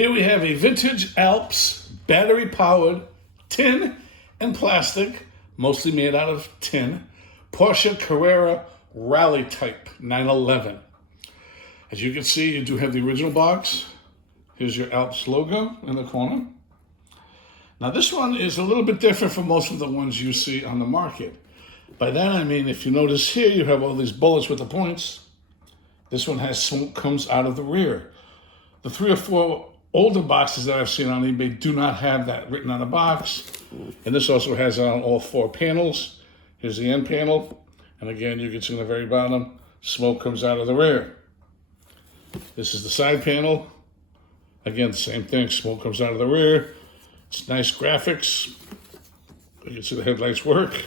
Here we have a vintage Alps battery-powered tin and plastic, mostly made out of tin, Porsche Carrera Rally Type 911. As you can see, you do have the original box. Here's your Alps logo in the corner. Now this one is a little bit different from most of the ones you see on the market. By that I mean, if you notice here, you have all these bullets with the points. This one has smoke comes out of the rear. The 3 or 4 older boxes that I've seen on eBay do not have that written on the box. And this also has it on all 4 panels. Here's the end panel. And again, you can see on the very bottom, smoke comes out of the rear. This is the side panel. Again, same thing, smoke comes out of the rear. It's nice graphics. You can see the headlights work.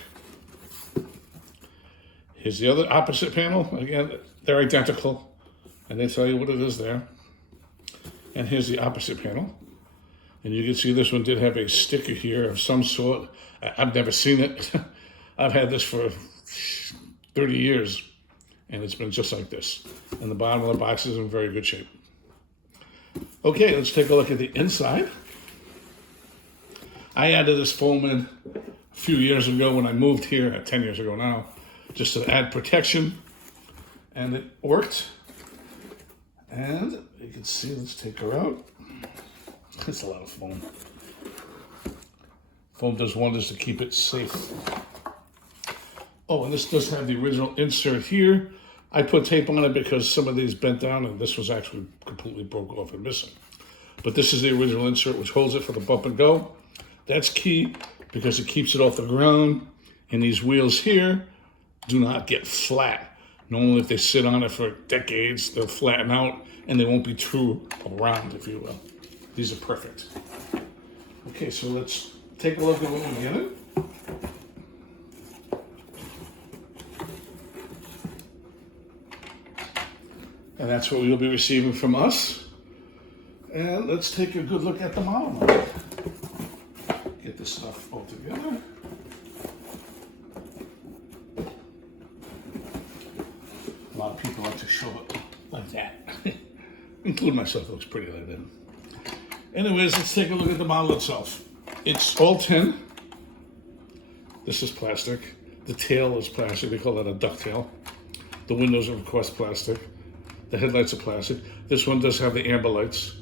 Here's the other opposite panel. Again, they're identical. And they tell you what it is there. And here's the opposite panel. And you can see this one did have a sticker here of some sort. I've never seen it. I've had this for 30 years, and it's been just like this. And the bottom of the box is in very good shape. Okay, let's take a look at the inside. I added this foam in a few years ago when I moved here, 10 years ago now, just to add protection, and it worked. And you can see, let's take her out. It's a lot of foam. Foam does wonders to keep it safe. Oh, and this does have the original insert here. I put tape on it because some of these bent down and this was actually completely broke off and missing. But this is the original insert which holds it for the bump and go. That's key because it keeps it off the ground. And these wheels here do not get flat. Normally, if they sit on it for decades, they'll flatten out and they won't be true around, if you will. These are perfect. Okay, so let's take a look at what we're getting. And that's what you'll be receiving from us. And let's take a good look at the model. Get this stuff all together. A lot of people like to show it like that. Including myself, it looks pretty like that. Anyways, let's take a look at the model itself. It's all tin. This is plastic. The tail is plastic. They call that a ducktail. The windows are, of course, plastic. The headlights are plastic. This one does have the amber lights.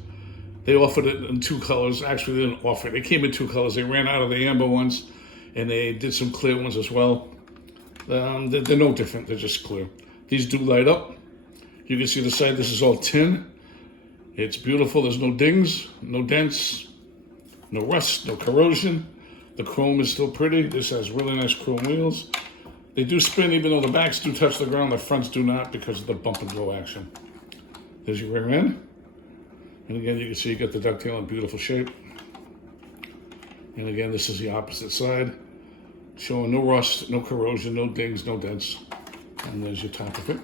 They offered it in 2 colors. Actually, they didn't offer it. They came in 2 colors. They ran out of the amber ones, and they did some clear ones as well. They're no different. They're just clear. These do light up. You can see the side. This is all tin. It's beautiful. There's no dings, no dents, no rust, no corrosion. The chrome is still pretty. This has really nice chrome wheels. They do spin even though the backs do touch the ground. The fronts do not because of the bump and go action. There's your rear end. And again, you can see you got the ducktail in beautiful shape. And again, this is the opposite side. Showing no rust, no corrosion, no dings, no dents. And there's your top of it.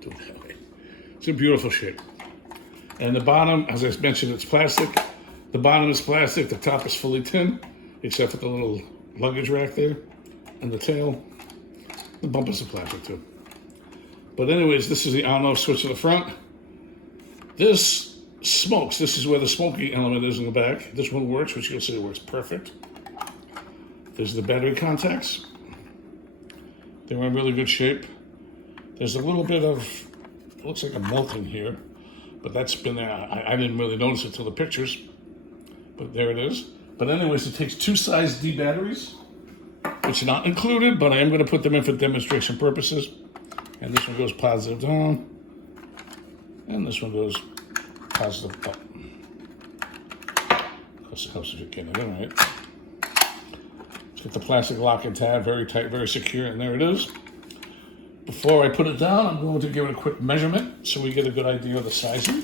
Do it that way. It's in beautiful shape. And the bottom, as I mentioned, it's plastic. The bottom is plastic. The top is fully tin, except for the little luggage rack there and the tail. The bumpers are plastic too. But anyways, this is the on-off switch in the front. This smokes. This is where the smoking element is in the back. This one works, which you'll see works perfect. There's the battery contacts. They're in really good shape. There's a little bit of, it looks like a melting here, but that's been there. I didn't really notice it till the pictures, but there it is. But anyways, it takes 2 size D batteries, which are not included, but I am going to put them in for demonstration purposes. And this one goes positive down, and this one goes positive up. Of course, it helps if you get it in, right? Let's get the plastic lock and tab, very tight, very secure, and there it is. Before I put it down, I'm going to give it a quick measurement so we get a good idea of the sizing.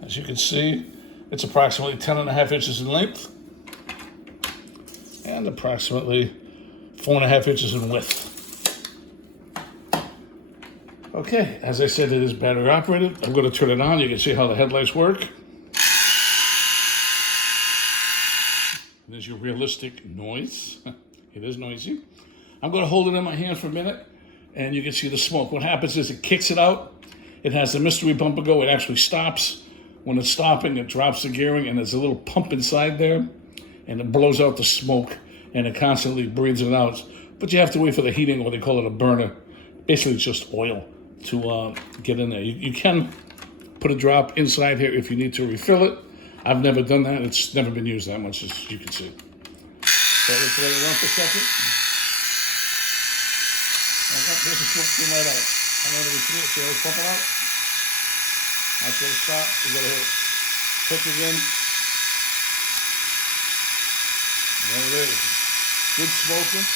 As you can see, it's approximately 10.5 inches in length and approximately 4.5 inches in width. Okay, as I said, it is battery operated. I'm going to turn it on. You can see how the headlights work. There's your realistic noise. It is noisy. I'm going to hold it in my hand for a minute, and you can see the smoke. What happens is it kicks it out, It has the mystery bumper go. It actually stops. When it's stopping, it drops the gearing, and there's a little pump inside there, and it blows out the smoke, and it constantly breathes it out. But you have to wait for the heating, or they call it a burner. Basically, it's just oil to get in there. You can put a drop inside here if you need to refill it. I've never done that. It's never been used that much, as you can see. So let's let it run for a second. There's a smoke came right out. I don't know if you can see it. See how it's pumping out? That's where it stops. You gotta hit click again. There it is. Good smoking.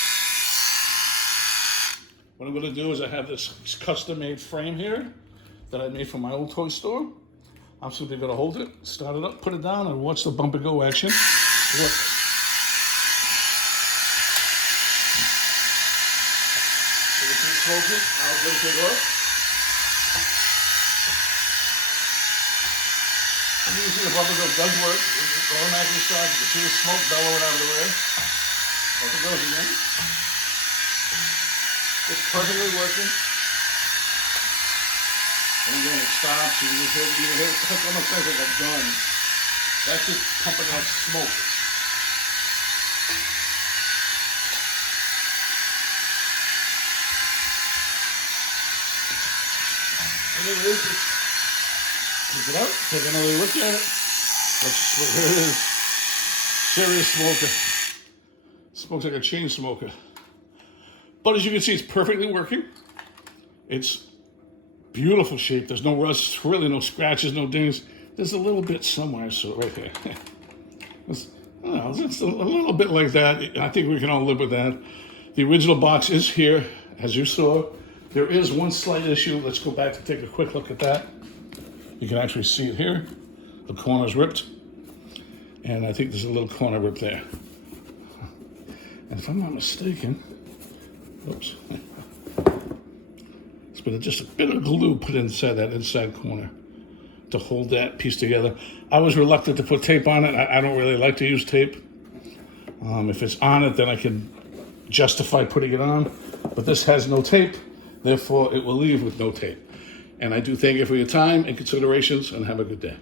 What I'm gonna do is I have this custom-made frame here that I made from my old toy store. I'm simply gonna hold it, start it up, put it down, and watch the bumper go action. Look. Smoking. I'll let it take off. Usually the bumper go does work. It automatically starts. You can see the smoke bellowing out of the rear. Off it goes again. It's perfectly working. And again, it stops. You just hear it click almost like a gun. That's just pumping out smoke. Anyways, take it out, take another look at it. Here it is. Serious smoker. Smokes like a chain smoker. But as you can see, it's perfectly working. It's beautiful shape. There's no rust, really no scratches, no dings. There's a little bit somewhere, so right there. It's a little bit like that. I think we can all live with that. The original box is here, as you saw. There is one slight issue. Let's go back to take a quick look at that. You can actually see it here. The corner's ripped. And I think there's a little corner rip there. And if I'm not mistaken, oops. It's been just a bit of glue put inside that inside corner to hold that piece together. I was reluctant to put tape on it. I don't really like to use tape. If it's on it, then I can justify putting it on. But this has no tape. Therefore, it will leave with no tape. And I do thank you for your time and considerations, and have a good day.